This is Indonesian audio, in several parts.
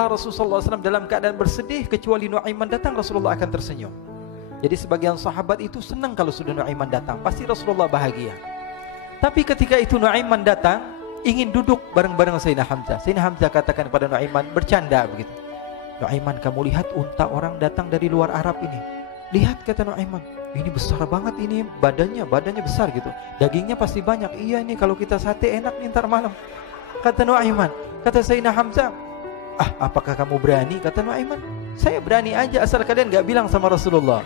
tidaklah Rasulullah SAW dalam keadaan bersedih kecuali Nuaiman datang Rasulullah akan tersenyum. Jadi sebagian sahabat itu senang kalau sudah Nuaiman datang, pasti Rasulullah bahagia. Tapi ketika itu Nuaiman datang, ingin duduk bareng-bareng Sayyidina Hamzah. Sayyidina Hamzah katakan kepada Nuaiman, bercanda begitu. Nuaiman, kamu lihat unta orang datang dari luar Arab ini. Lihat, kata Nuaiman, ini besar banget ini, badannya besar gitu. Dagingnya pasti banyak. Iya nih kalau kita sate enak nih ntar malam. Kata Nuaiman. Kata Sayyidina Hamzah, apakah kamu berani? Kata Nuaiman, saya berani aja asal kalian gak bilang sama Rasulullah.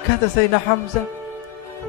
Kata Sayyidina Hamzah,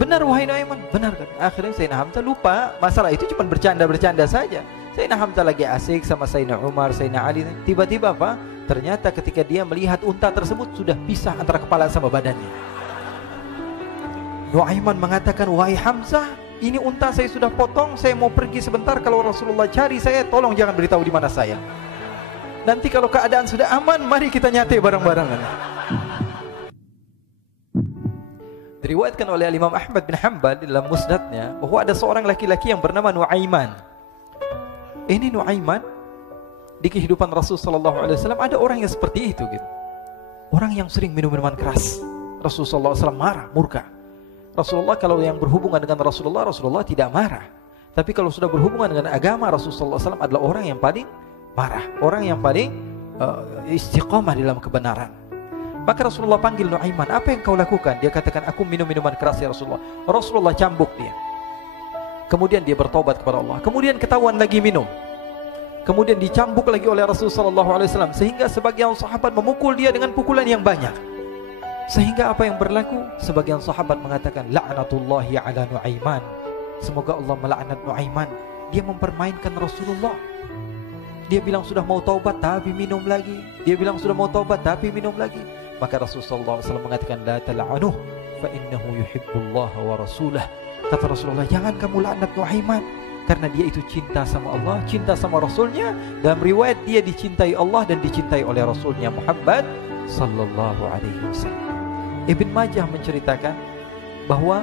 benar wahai Nuaiman, benar kan? Akhirnya Sayyidina Hamzah lupa masalah itu, cuma bercanda-bercanda saja. Sayyidina Hamzah lagi asik sama Sayyidina Umar, Sayyidina Ali. Tiba-tiba apa? Ternyata ketika dia melihat unta tersebut sudah pisah antara kepala sama badannya. Nuaiman mengatakan, wahai Hamzah, ini unta saya sudah potong, saya mau pergi sebentar. Kalau Rasulullah cari saya, tolong jangan beritahu di mana saya. Nanti kalau keadaan sudah aman, mari kita nyate bareng-bareng. Diriwayatkan oleh Imam Ahmad bin Hanbal dalam musnadnya bahwa ada seorang laki-laki yang bernama Nuaiman. Ini Nuaiman di kehidupan Rasulullah SAW ada orang yang seperti itu gitu. Orang yang sering minum minuman keras. Rasulullah SAW marah, murka. Rasulullah kalau yang berhubungan dengan Rasulullah tidak marah. Tapi kalau sudah berhubungan dengan agama, Rasulullah SAW adalah orang yang paling marah, orang yang paling istiqamah dalam kebenaran. Maka Rasulullah panggil Nuaiman, apa yang kau lakukan? Dia katakan, aku minum minuman keras ya Rasulullah. Rasulullah cambuk dia. Kemudian dia bertobat kepada Allah. Kemudian ketahuan lagi minum. Kemudian dicambuk lagi oleh Rasulullah SAW, sehingga sebagian sahabat memukul dia dengan pukulan yang banyak. Sehingga apa yang berlaku? Sebagian sahabat mengatakan, la'natullahi ala Nuaiman. Semoga Allah melaknat Nuaiman. Dia mempermainkan Rasulullah. Dia bilang sudah mau taubat tapi minum lagi. Dia bilang sudah mau taubat tapi minum lagi. Maka Rasulullah SAW mengatakan, la tal'anuh fa innahu yuhibbullah wa rasulah. Kata Rasulullah, jangan kamu laknat Nuaiman, karena dia itu cinta sama Allah, cinta sama Rasulnya. Dalam riwayat dia dicintai Allah dan dicintai oleh Rasulnya Muhammad sallallahu alaihi wasallam. Ibn Majah menceritakan bahwa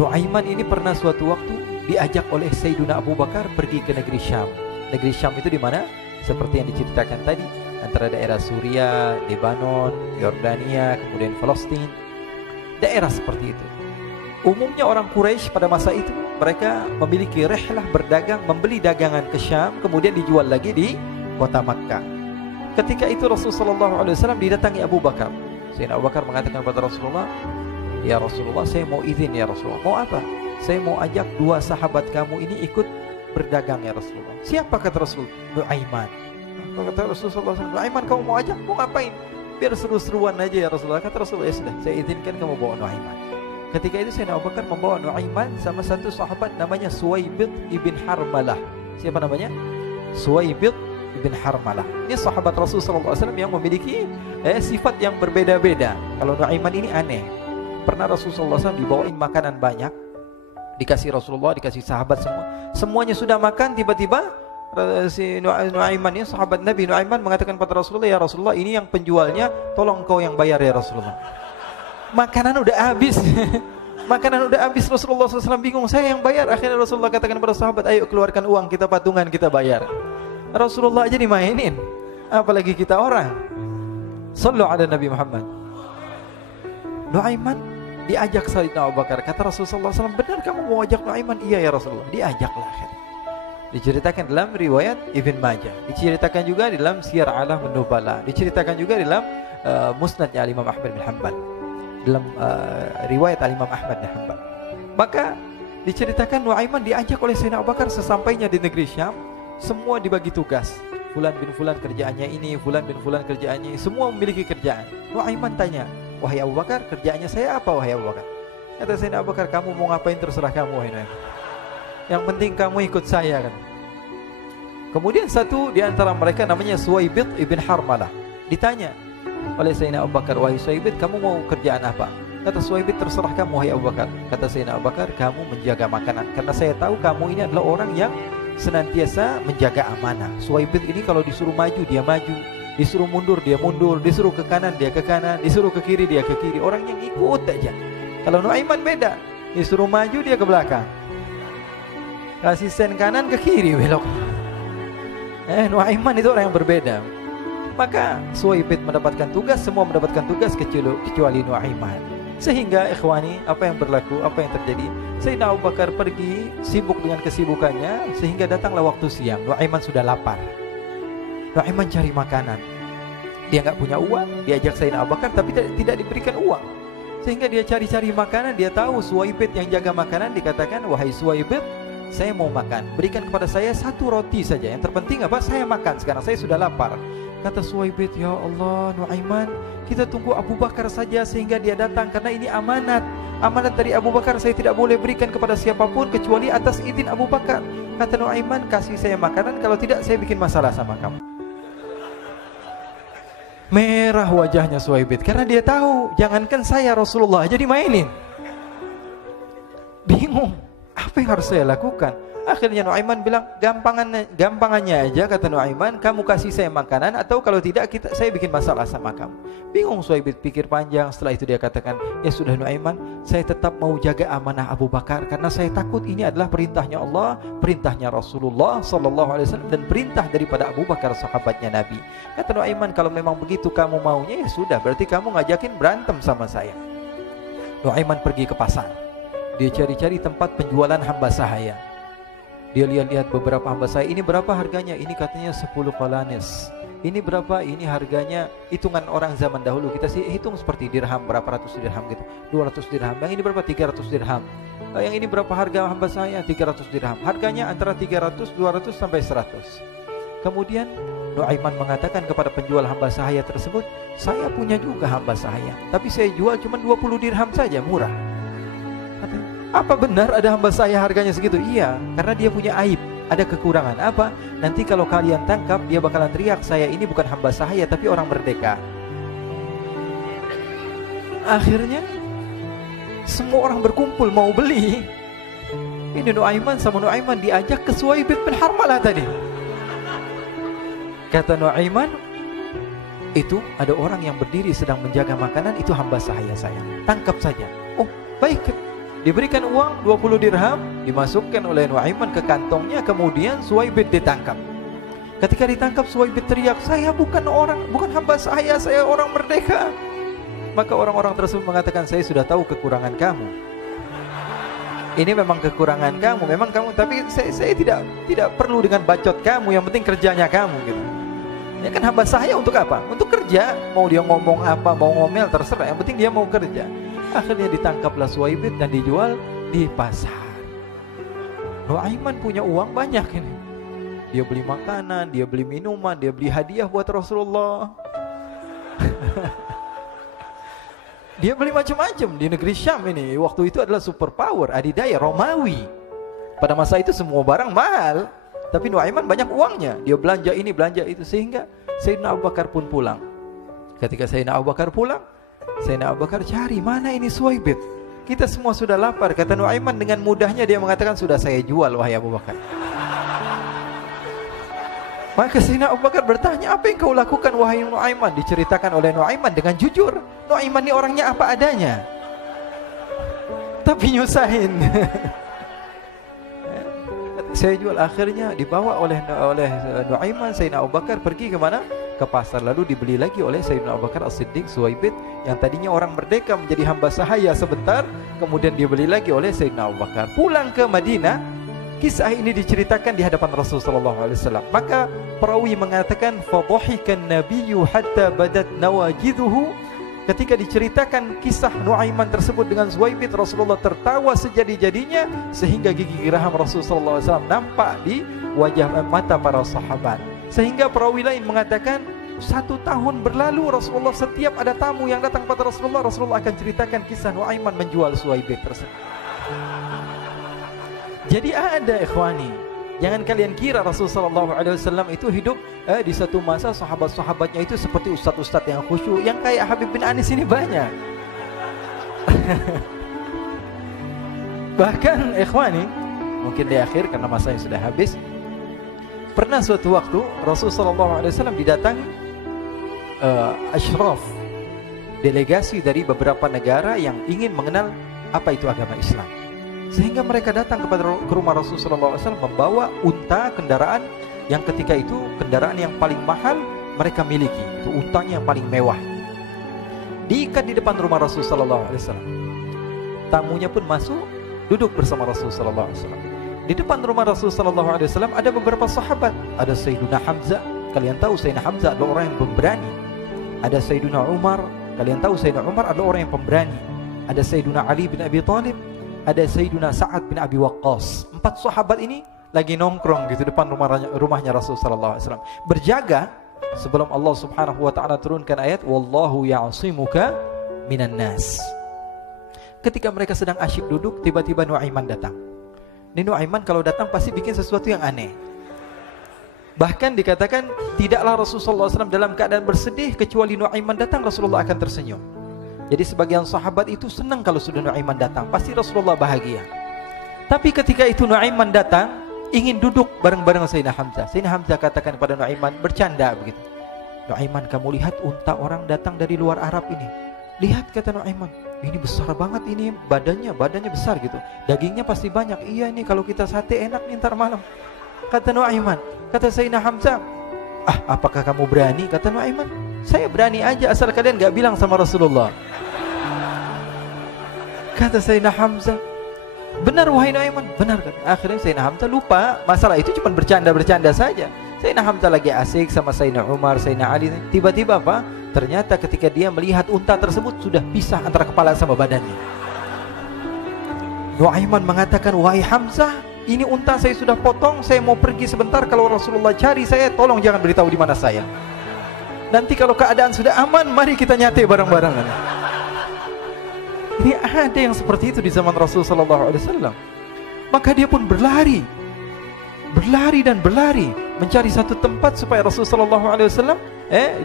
Nuaiman ini pernah suatu waktu diajak oleh Sayyidina Abu Bakar pergi ke negeri Syam. Negeri Syam itu di mana? Seperti yang diceritakan tadi, antara daerah Suriah, Lebanon, Yordania, kemudian Palestina. Daerah seperti itu. Umumnya orang Quraisy pada masa itu mereka memiliki rihlah berdagang, membeli dagangan ke Syam, kemudian dijual lagi di kota Makkah. Ketika itu Rasulullah SAW didatangi Abu Bakar. Sayyidina Abu Bakar mengatakan kepada Rasulullah, ya Rasulullah, saya mau izin ya Rasulullah. Mau apa? Saya mau ajak dua sahabat kamu ini ikut berdagang ya Rasulullah. Siapa kata Rasul? Nuaiman. Kata Rasulullah SAW, Nuaiman kamu mau ajak? Mau ngapain? Biar seru-seruan aja ya Rasulullah. Kata Rasulullah, ya sudah, saya izinkan kamu bawa Nuaiman. Ketika itu Sayyidina Abu Bakar membawa Nuaiman sama satu sahabat namanya Suwaibid ibn Harmalah. Siapa namanya? Suwaibid ibn Harmalah. Ini sahabat Rasulullah SAW yang memiliki sifat yang berbeda-beda. Kalau Nuaiman ini aneh. Pernah Rasulullah SAW dibawain makanan banyak, dikasih Rasulullah, dikasih sahabat semua. Semuanya sudah makan, tiba-tiba si Nuaiman ini, sahabat Nabi Nuaiman mengatakan kepada Rasulullah, ya Rasulullah, ini yang penjualnya, tolong kau yang bayar ya Rasulullah. Makanan udah habis. Makanan udah habis, Rasulullah SAW bingung, saya yang bayar. Akhirnya Rasulullah katakan kepada sahabat, ayo keluarkan uang, kita patungan, kita bayar. Rasulullah aja dimainin, apalagi kita orang. Sallu ala Nabi Muhammad. Nuaiman diajak Sayyidina Abu Bakar. Kata Rasulullah SAW, benar kamu mau ajak Nuaiman? Iya ya Rasulullah. Diajaklah akhirnya. Diceritakan dalam riwayat Ibn Majah, diceritakan juga di dalam Siyar A'lam Nubala, diceritakan juga di dalam musnadnya Imam Ahmad bin Hanbal, dalam riwayat Imam Ahmad bin Hanbal. Maka diceritakan Nuaiman diajak oleh Sayyidina Abu Bakar. Sesampainya di negeri Syam, semua dibagi tugas. Fulan bin Fulan kerjaannya ini, Fulan bin Fulan kerjaannya ini, semua memiliki kerjaan. Nuaiman tanya, wahai Abu Bakar, kerjaannya saya apa wahai Abu Bakar? Kata Sayyidina Abu Bakar, kamu mau ngapain terserah kamu wahai Nuaiman. Yang penting kamu ikut saya kan. Kemudian satu di antara mereka namanya Suwaibid ibn Harmalah ditanya oleh Sayyidina Abu Bakar, wahai Suwaibid, kamu mau kerjaan apa? Kata Suwaibid, terserah kamu wahai Abu Bakar. Kata Sayyidina Abu Bakar, kamu menjaga makanan, karena saya tahu kamu ini adalah orang yang senantiasa menjaga amanah. Suwaibid ini kalau disuruh maju dia maju, disuruh mundur dia mundur, disuruh ke kanan dia ke kanan, disuruh ke kiri dia ke kiri. Orang yang ikut aja. Kalau Nuaiman beda, disuruh maju dia ke belakang, kasih sen kanan ke kiri belok. Nuaiman itu orang yang berbeda. Maka Suwaibid mendapatkan tugas, semua mendapatkan tugas kecuali Nuaiman. Sehingga ikhwani, apa yang berlaku, apa yang terjadi? Sayyidina Abu Bakar pergi sibuk dengan kesibukannya, sehingga datanglah waktu siang. Nuaiman sudah lapar. Nuaiman cari makanan. Dia nggak punya uang, diajak Sayyidina Abu Bakar tapi tidak diberikan uang. Sehingga dia cari-cari makanan, dia tahu Suwaibid yang jaga makanan, dikatakan, "Wahai Suwaibid, saya mau makan, berikan kepada saya 1 roti saja. Yang terpenting apa? Saya makan sekarang, saya sudah lapar." Kata Suwaibid, "Ya Allah, Nuaiman, kita tunggu Abu Bakar saja sehingga dia datang, karena ini amanat. Amanat dari Abu Bakar, saya tidak boleh berikan kepada siapapun kecuali atas izin Abu Bakar." Kata Nuaiman, "Kasih saya makanan, kalau tidak saya bikin masalah sama kamu." Merah wajahnya Suwaibid karena dia tahu, jangankan saya, Rasulullah aja dimainin. Bingung, apa yang harus saya lakukan? Akhirnya Nuaiman bilang, gampangannya aja, kata Nuaiman, kamu kasih saya makanan, atau kalau tidak saya bikin masalah sama kamu. Bingung Suwaibid, pikir panjang. Setelah itu dia katakan, "Ya sudah Nuaiman, saya tetap mau jaga amanah Abu Bakar, karena saya takut ini adalah perintahnya Allah, perintahnya Rasulullah SAW, dan perintah daripada Abu Bakar, sahabatnya Nabi." Kata Nuaiman, "Kalau memang begitu kamu maunya, ya sudah, berarti kamu ngajakin berantem sama saya." Nuaiman pergi ke pasar. Dia cari-cari tempat penjualan hamba sahaya. Dia lihat-lihat beberapa hamba sahaya. Ini berapa harganya? Ini katanya 10 qalanis. Ini berapa? Ini harganya, hitungan orang zaman dahulu, kita sih hitung seperti dirham, berapa ratus dirham gitu, 200 dirham. Yang ini berapa? 300 dirham. Yang ini berapa harga hamba sahaya? 300 dirham. Harganya antara 300, 200 sampai 100. Kemudian Nuaiman mengatakan kepada penjual hamba sahaya tersebut, "Saya punya juga hamba sahaya, tapi saya jual cuma 20 dirham saja, murah." Katanya, "Apa benar ada hamba saya harganya segitu?" "Iya, karena dia punya aib, ada kekurangan." "Apa?" "Nanti kalau kalian tangkap, dia bakalan teriak, saya ini bukan hamba sahaya tapi orang merdeka." Akhirnya semua orang berkumpul mau beli. Ini Nuaiman sama Nuaiman diajak ke Suwaibid bin Harmalah tadi. Kata Nuaiman, "Itu ada orang yang berdiri sedang menjaga makanan, itu hamba sahaya saya, tangkap saja." "Oh baik." Diberikan uang 20 dirham, dimasukkan oleh Nuaiman ke kantongnya, kemudian Suwaibid ditangkap. Ketika ditangkap, Suwaibid teriak, "Saya bukan hamba saya orang merdeka." Maka orang-orang tersebut mengatakan, "Saya sudah tahu kekurangan kamu. Ini memang kekurangan kamu, memang kamu, tapi saya tidak perlu dengan bacot kamu, yang penting kerjanya kamu gitu. Ya kan hamba saya untuk apa? Untuk kerja, mau dia ngomong apa, mau ngomel terserah, yang penting dia mau kerja." Akhirnya ditangkaplah Suwaibid dan dijual di pasar. Nuaiman punya uang banyak ini. Dia beli makanan, dia beli minuman, dia beli hadiah buat Rasulullah. Dia beli macam-macam di negeri Syam ini. Waktu itu adalah superpower, adidaya Romawi. Pada masa itu semua barang mahal, tapi Nuaiman banyak uangnya. Dia belanja ini, belanja itu, sehingga Sayyidina Abu Bakar pun pulang. Ketika Sayyidina Abu Bakar pulang, Sayyidina Abu Bakar cari, "Mana ini Suwaibid? Kita semua sudah lapar." Kata Nuaiman dengan mudahnya dia mengatakan, "Sudah saya jual wahai Abu Bakar." Maka Sayyidina Abu Bakar bertanya, "Apa yang kau lakukan wahai Nuaiman?" Diceritakan oleh Nuaiman dengan jujur. Nuaiman ini orangnya apa adanya, tapi nyusahin. Saya jual. Akhirnya dibawa oleh Nuaiman, Sayyidina Abu Bakar pergi ke mana? Ke pasar. Lalu dibeli lagi oleh Sayyidina Abu Bakar As-Siddiq, Suwaibid yang tadinya orang merdeka menjadi hamba sahaya sebentar, kemudian dibeli lagi oleh Sayyidina Abu Bakar. Pulang ke Madinah, kisah ini diceritakan di hadapan Rasulullah SAW. Maka perawi mengatakan, "Fadhahikan nabiyyu hatta badat nawajiduhu." Ketika diceritakan kisah Nuaiman tersebut dengan Suwaibid, Rasulullah tertawa sejadi-jadinya sehingga gigi geraham Rasulullah SAW nampak di wajah mata para sahabat. Sehingga perawi lain mengatakan 1 tahun berlalu Rasulullah, setiap ada tamu yang datang kepada Rasulullah akan ceritakan kisah Nuaiman menjual Suwaibid tersebut. Jadi ada ikhwani, jangan kalian kira Rasulullah SAW itu hidup di satu masa sahabat-sahabatnya itu seperti ustadz-ustadz yang khusyuk, yang kayak Habib bin Anis ini banyak. Bahkan ikhwani, mungkin di akhir karena masanya sudah habis, pernah suatu waktu Rasulullah SAW didatangi asyraf, delegasi dari beberapa negara yang ingin mengenal apa itu agama Islam. Sehingga mereka datang ke rumah Rasulullah SAW membawa unta, kendaraan yang ketika itu kendaraan yang paling mahal mereka miliki, itu untanya yang paling mewah. Diikat di depan rumah Rasul sallallahu alaihi wasallam. Tamunya pun masuk, duduk bersama Rasul sallallahu alaihi wasallam. Di depan rumah Rasul sallallahu alaihi wasallam ada beberapa sahabat. Ada Sayyiduna Hamzah. Kalian tahu Sayyidina Hamzah adalah orang yang pemberani. Ada Sayyiduna Umar. Kalian tahu Sayyidina Umar adalah orang yang pemberani. Ada Sayyiduna Ali bin Abi Thalib. Ada Sayyiduna Sa'ad bin Abi Waqqas. 4 sahabat ini lagi nongkrong gitu depan rumahnya Rasul sallallahu alaihi wasallam, berjaga sebelum Allah Subhanahu wa taala turunkan ayat wallahu ya'simuka minan nas. Ketika mereka sedang asyik duduk, tiba-tiba Nuaiman datang. Ini Nuaiman kalau datang pasti bikin sesuatu yang aneh. Bahkan dikatakan tidaklah Rasulullah SAW dalam keadaan bersedih, kecuali Nuaiman datang Rasulullah akan tersenyum. Jadi sebagian sahabat itu senang kalau sudah Nuaiman datang, pasti Rasulullah bahagia. Tapi ketika itu Nuaiman datang, ingin duduk bareng-bareng Sayyidina Hamzah. Sayyidina Hamzah katakan kepada Nuaiman, bercanda begitu. Nuaiman, kamu lihat unta orang datang dari luar Arab ini. Lihat, kata Nuaiman, ini besar banget, ini badannya besar gitu. Dagingnya pasti banyak. Iya, ini kalau kita sate enak nih ntar malam. Kata Nuaiman. Kata Sayyidina Hamzah, apakah kamu berani? Kata Nuaiman, saya berani aja asal kalian gak bilang sama Rasulullah. Kata Sayyidina Hamzah, benar wahai Nuaiman, benar kan? Akhirnya Sayyidina Hamzah lupa masalah itu, cuma bercanda-bercanda saja. Sayyidina Hamzah lagi asik sama Sayyidina Umar, Sayyidina Ali. Tiba-tiba apa? Ternyata ketika dia melihat unta tersebut sudah pisah antara kepala sama badannya. Nuaiman mengatakan, wahai Hamzah, ini unta saya sudah potong, saya mau pergi sebentar. Kalau Rasulullah cari saya, tolong jangan beritahu di mana saya. Nanti kalau keadaan sudah aman, mari kita nyate bareng-bareng. Ini ada yang seperti itu di zaman Rasul sallallahu alaihi wasallam. Maka dia pun berlari dan berlari mencari satu tempat supaya Rasul sallallahu alaihi wasallam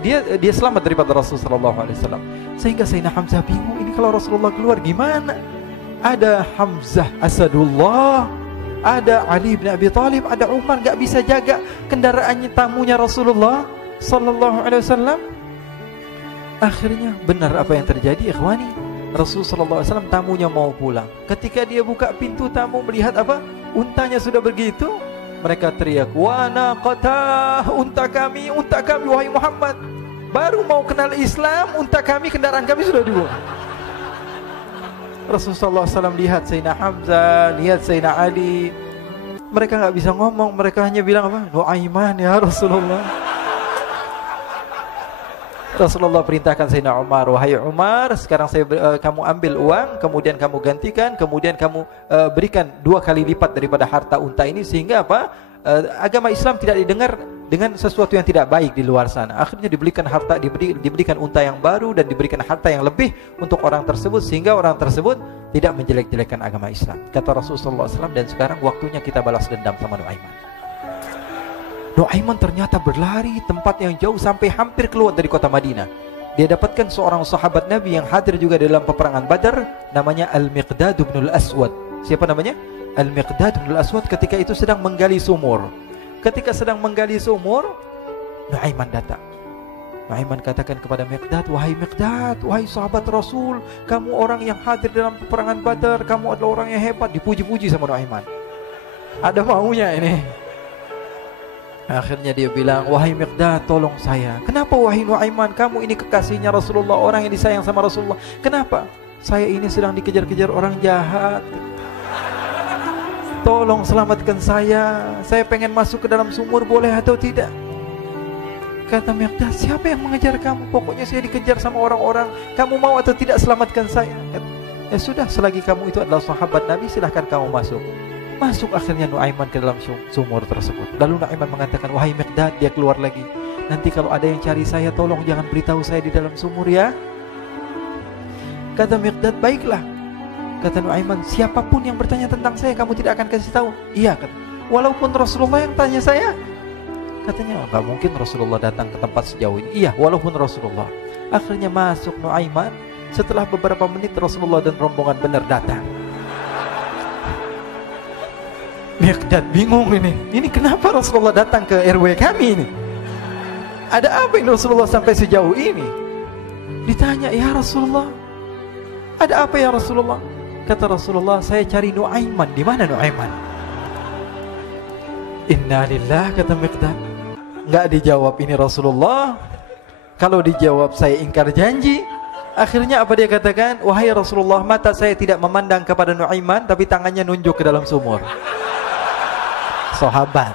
dia selamat daripada Rasul sallallahu alaihi wasallam. Sehingga Sayyidina Hamzah bingung, ini kalau Rasulullah keluar gimana? Ada Hamzah Asadullah, ada Ali bin Abi Thalib, ada Umar, gak bisa jaga kendaraannya tamunya Rasulullah sallallahu alaihi wasallam. Akhirnya benar apa yang terjadi, ikhwani. Rasul sallallahu alaihi wasallam tamunya mau pulang. Ketika dia buka pintu, tamu melihat apa? Untanya sudah begitu. Mereka teriak, "Wa naqata, unta kami wahai Muhammad. Baru mau kenal Islam, unta kami, kendaraan kami sudah dibawa." Rasul sallallahu alaihi wasallam lihat Sayyidina Hamzah, lihat Sayyidina Ali. Mereka enggak bisa ngomong, mereka hanya bilang apa? Nuaiman ya Rasulullah. Rasulullah perintahkan Sayyidina Umar, wahai Umar, sekarang kamu ambil uang, kemudian kamu gantikan, kemudian kamu berikan 2 kali lipat daripada harta unta ini, sehingga apa? Agama Islam tidak didengar dengan sesuatu yang tidak baik di luar sana. Akhirnya diberikan harta, diberikan unta yang baru dan diberikan harta yang lebih untuk orang tersebut, sehingga orang tersebut tidak menjelek-jelekan agama Islam. Kata Rasulullah SAW, dan sekarang waktunya kita balas dendam sama Nuaiman. Nuaiman ternyata berlari tempat yang jauh sampai hampir keluar dari kota Madinah. Dia dapatkan seorang sahabat Nabi yang hadir juga dalam peperangan Badar, namanya Al-Miqdad bin Al-Aswad. Siapa namanya? Al-Miqdad bin Al-Aswad ketika itu sedang menggali sumur. Ketika sedang menggali sumur, Nuaiman datang. Nuaiman katakan kepada Miqdad, wahai Miqdad, wahai sahabat Rasul, kamu orang yang hadir dalam peperangan Badar, kamu adalah orang yang hebat. Dipuji-puji sama Nuaiman. Ada maunya ini. Akhirnya dia bilang, wahai Miqdad, tolong saya. Kenapa wahai Nuaiman? Kamu ini kekasihnya Rasulullah, orang yang disayang sama Rasulullah. Kenapa? Saya ini sedang dikejar-kejar orang jahat. Tolong selamatkan saya. Saya pengen masuk ke dalam sumur, boleh atau tidak? Kata Miqdad, siapa yang mengejar kamu? Pokoknya saya dikejar sama orang-orang. Kamu mau atau tidak selamatkan saya? Ya sudah, selagi kamu itu adalah sahabat Nabi, silahkan kamu masuk. Masuk akhirnya Nuaiman ke dalam sumur tersebut. Lalu Nuaiman mengatakan, wahai Miqdad, dia keluar lagi. Nanti kalau ada yang cari saya, tolong jangan beritahu saya di dalam sumur ya. Kata Miqdad, baiklah. Kata Nuaiman, siapapun yang bertanya tentang saya, kamu tidak akan kasih tahu. Iya, kata. Walaupun Rasulullah yang tanya saya. Katanya, enggak mungkin Rasulullah datang ke tempat sejauh ini. Iya, walaupun Rasulullah. Akhirnya masuk Nuaiman. Setelah beberapa menit Rasulullah dan rombongan benar datang. Miqdad bingung ini. Ini kenapa Rasulullah datang ke RW kami ini? Ada apa ini Rasulullah sampai sejauh ini? Ditanya, ya Rasulullah, ada apa ya Rasulullah? Kata Rasulullah, saya cari Nuaiman. Di mana Nuaiman? Inna lillah, kata Miqdad. Nggak dijawab ini Rasulullah. Kalau dijawab saya ingkar janji. Akhirnya apa dia katakan? Wahai Rasulullah, mata saya tidak memandang kepada Nuaiman, tapi tangannya nunjuk ke dalam sumur. Sahabat.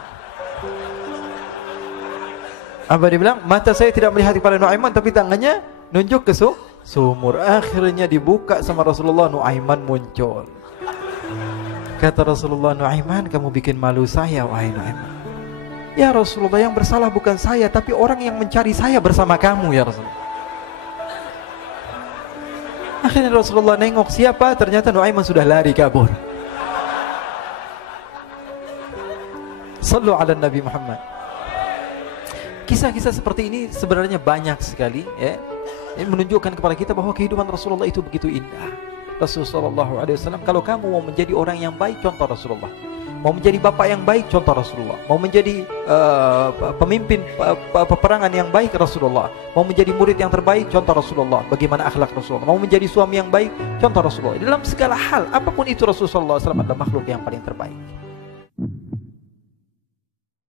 Apa dia bilang? Mata saya tidak melihat kepada Nuaiman, tapi tangannya nunjuk ke sumur. Akhirnya dibuka sama Rasulullah, Nuaiman muncul. Kata Rasulullah, Nuaiman, kamu bikin malu saya, wahai Nuaiman. Ya Rasulullah, yang bersalah bukan saya, tapi orang yang mencari saya bersama kamu, ya Rasulullah. Akhirnya Rasulullah nengok, siapa? Ternyata Nuaiman sudah lari kabur. Sallu ala Nabi Muhammad. Kisah-kisah seperti ini sebenarnya banyak sekali, ya. Ini menunjukkan kepada kita bahwa kehidupan Rasulullah itu begitu indah. Rasulullah SAW, kalau kamu mau menjadi orang yang baik, contoh Rasulullah. Mau menjadi bapak yang baik, contoh Rasulullah. Mau menjadi pemimpin peperangan yang baik, Rasulullah. Mau menjadi murid yang terbaik, contoh Rasulullah. Bagaimana akhlak Rasulullah. Mau menjadi suami yang baik, contoh Rasulullah. Dalam segala hal, apapun itu Rasulullah SAW adalah makhluk yang paling terbaik.